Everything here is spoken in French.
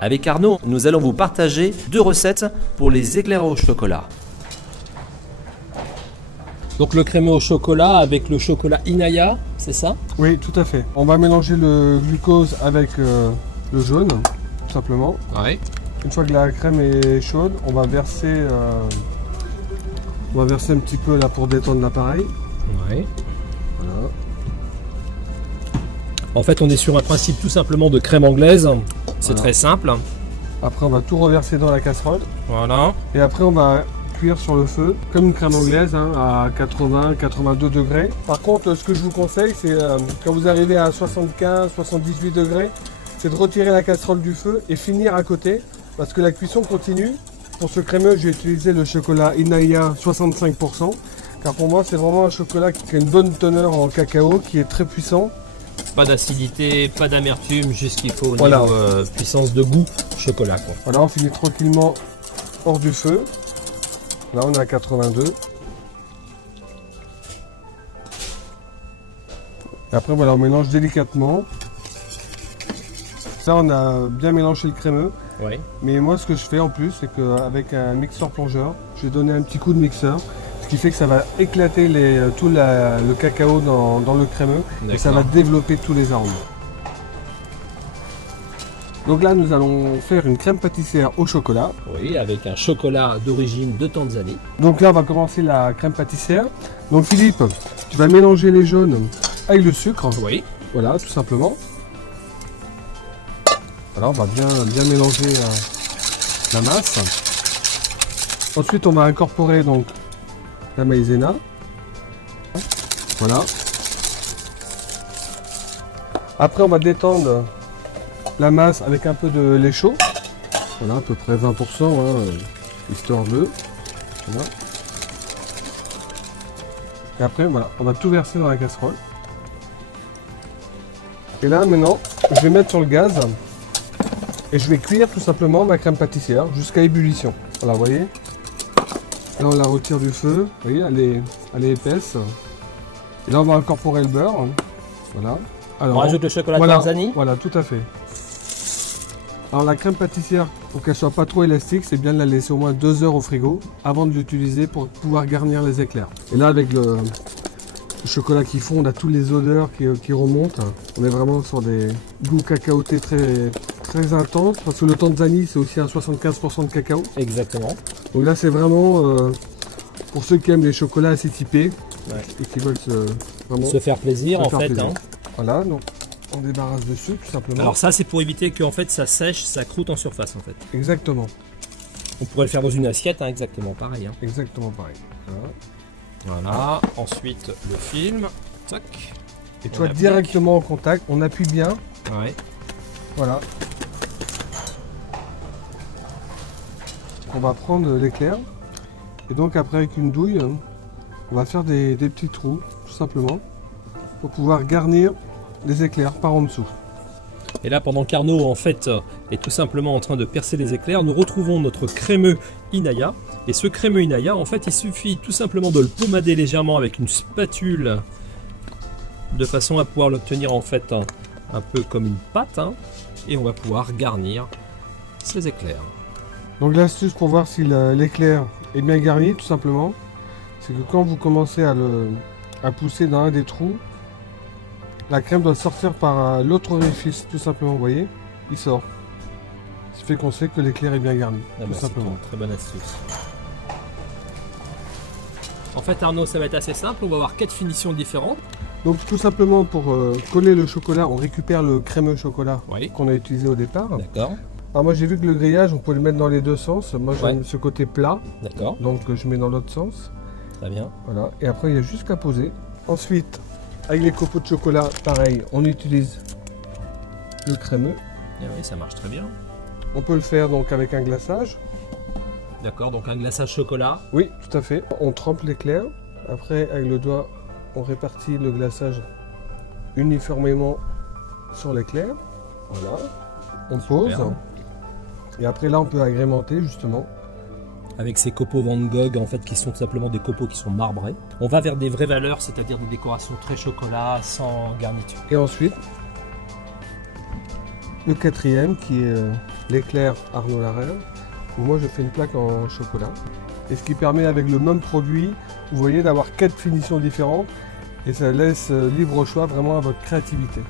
Avec Arnaud, nous allons vous partager 2 recettes pour les éclairs au chocolat. Donc le crémeux au chocolat avec le chocolat Inaya, c'est ça? Oui, tout à fait. On va mélanger le glucose avec le jaune, tout simplement. Ouais. Une fois que la crème est chaude, on va verser un petit peu là pour détendre l'appareil. Ouais. Voilà. En fait, on est sur un principe tout simplement de crème anglaise. C'est Voilà. très simple. Après, on va tout reverser dans la casserole. Voilà. Et après, on va cuire sur le feu, comme une crème anglaise, hein, à 80-82 degrés. Par contre, ce que je vous conseille, c'est quand vous arrivez à 75-78 degrés, c'est de retirer la casserole du feu et finir à côté, parce que la cuisson continue. Pour ce crémeux, j'ai utilisé le chocolat Inaya 65%, car pour moi, c'est vraiment un chocolat qui a une bonne teneur en cacao, qui est très puissant. Pas d'acidité, pas d'amertume, juste qu'il faut au Voilà. niveau puissance de goût chocolat, quoi. Voilà, on finit tranquillement hors du feu. Là, on est à 82. Et après, voilà, on mélange délicatement. Ça, on a bien mélangé le crémeux. Ouais. Mais moi, ce que je fais en plus, c'est qu'avec un mixeur plongeur, je vais donner un petit coup de mixeur. Ce qui fait que ça va éclater tout le cacao dans le crémeux. Et ça va développer tous les arômes. Donc là, nous allons faire une crème pâtissière au chocolat. Oui, avec un chocolat d'origine de Tanzanie. Donc là, on va commencer la crème pâtissière. Donc Philippe, tu vas mélanger les jaunes avec le sucre. Oui. Voilà, tout simplement. Alors, on va bien mélanger la masse. Ensuite, on va incorporer donc la maïzena. Voilà. Après, on va détendre la masse avec un peu de lait chaud. Voilà, à peu près 20%, hein, histoire de. Voilà. Et après, voilà, on va tout verser dans la casserole. Et là, maintenant, je vais mettre sur le gaz et je vais cuire tout simplement ma crème pâtissière jusqu'à ébullition. Voilà, vous voyez. Là, on la retire du feu. Vous voyez, elle est épaisse. Et là, on va incorporer le beurre. Voilà. Alors, On rajoute le chocolat voilà, Tanzanie. Voilà, tout à fait. Alors la crème pâtissière, pour qu'elle soit pas trop élastique, c'est bien de la laisser au moins 2 heures au frigo avant de l'utiliser pour pouvoir garnir les éclairs. Et là, avec le chocolat qui fond, on a toutes les odeurs qui remontent. On est vraiment sur des goûts cacaotés très intenses, parce que le Tanzanie, c'est aussi un 75% de cacao. Exactement. Donc là, c'est vraiment pour ceux qui aiment les chocolats assez typés, Ouais. et qui veulent vraiment Se faire plaisir, en fait. Hein. Voilà, donc on débarrasse dessus tout simplement. Alors ça, c'est pour éviter que en fait, ça sèche, ça croûte en surface, en fait. Exactement. On pourrait le faire dans une assiette, hein, exactement pareil. Hein. Exactement pareil. Voilà. Voilà. Ensuite, le film. Tac. Et tu On vois, applique. directement en contact, on appuie bien. Ouais. Voilà. On va prendre l'éclair. Et donc après, avec une douille, on va faire des petits trous, tout simplement, pour pouvoir garnir les éclairs par en dessous. Et là, pendant qu'Arnaud, en fait, est tout simplement en train de percer les éclairs, nous retrouvons notre crémeux Inaya. Et ce crémeux Inaya, en fait, il suffit tout simplement de le pomader légèrement avec une spatule, de façon à pouvoir l'obtenir, en fait, un peu comme une pâte. Hein, et on va pouvoir garnir ces éclairs. Donc l'astuce pour voir si l'éclair est bien garni, tout simplement, c'est que quand vous commencez à pousser dans un des trous, la crème doit sortir par l'autre orifice, tout simplement, vous voyez, il sort. Ce qui fait qu'on sait que l'éclair est bien garni, tout C'est simplement. une très bonne astuce. En fait, Arnaud, ça va être assez simple. On va avoir 4 finitions différentes. Donc tout simplement pour coller le chocolat, on récupère le crémeux chocolat Oui. qu'on a utilisé au départ. D'accord. Alors moi j'ai vu que le grillage, on pouvait le mettre dans les deux sens. Moi j'aime Ouais. ce côté plat, D'accord. donc je mets dans l'autre sens. Très bien. Voilà. Et après il y a juste qu'à poser. Ensuite, avec les copeaux de chocolat, pareil, on utilise le crémeux. Et oui, ça marche très bien. On peut le faire donc avec un glaçage. D'accord, donc un glaçage chocolat. Oui, tout à fait. On trempe l'éclair. Après, avec le doigt, on répartit le glaçage uniformément sur l'éclair. Voilà. On pose. Super. Et après là, on peut agrémenter justement. Avec ces copeaux Van Gogh, en fait, qui sont tout simplement des copeaux qui sont marbrés. On va vers des vraies valeurs, c'est-à-dire des décorations très chocolat, sans garniture. Et ensuite, Le quatrième qui est l'éclair Arnaud Larraine, où moi je fais une plaque en chocolat. Et ce qui permet avec le même produit, vous voyez, d'avoir 4 finitions différentes et ça laisse libre choix vraiment à votre créativité.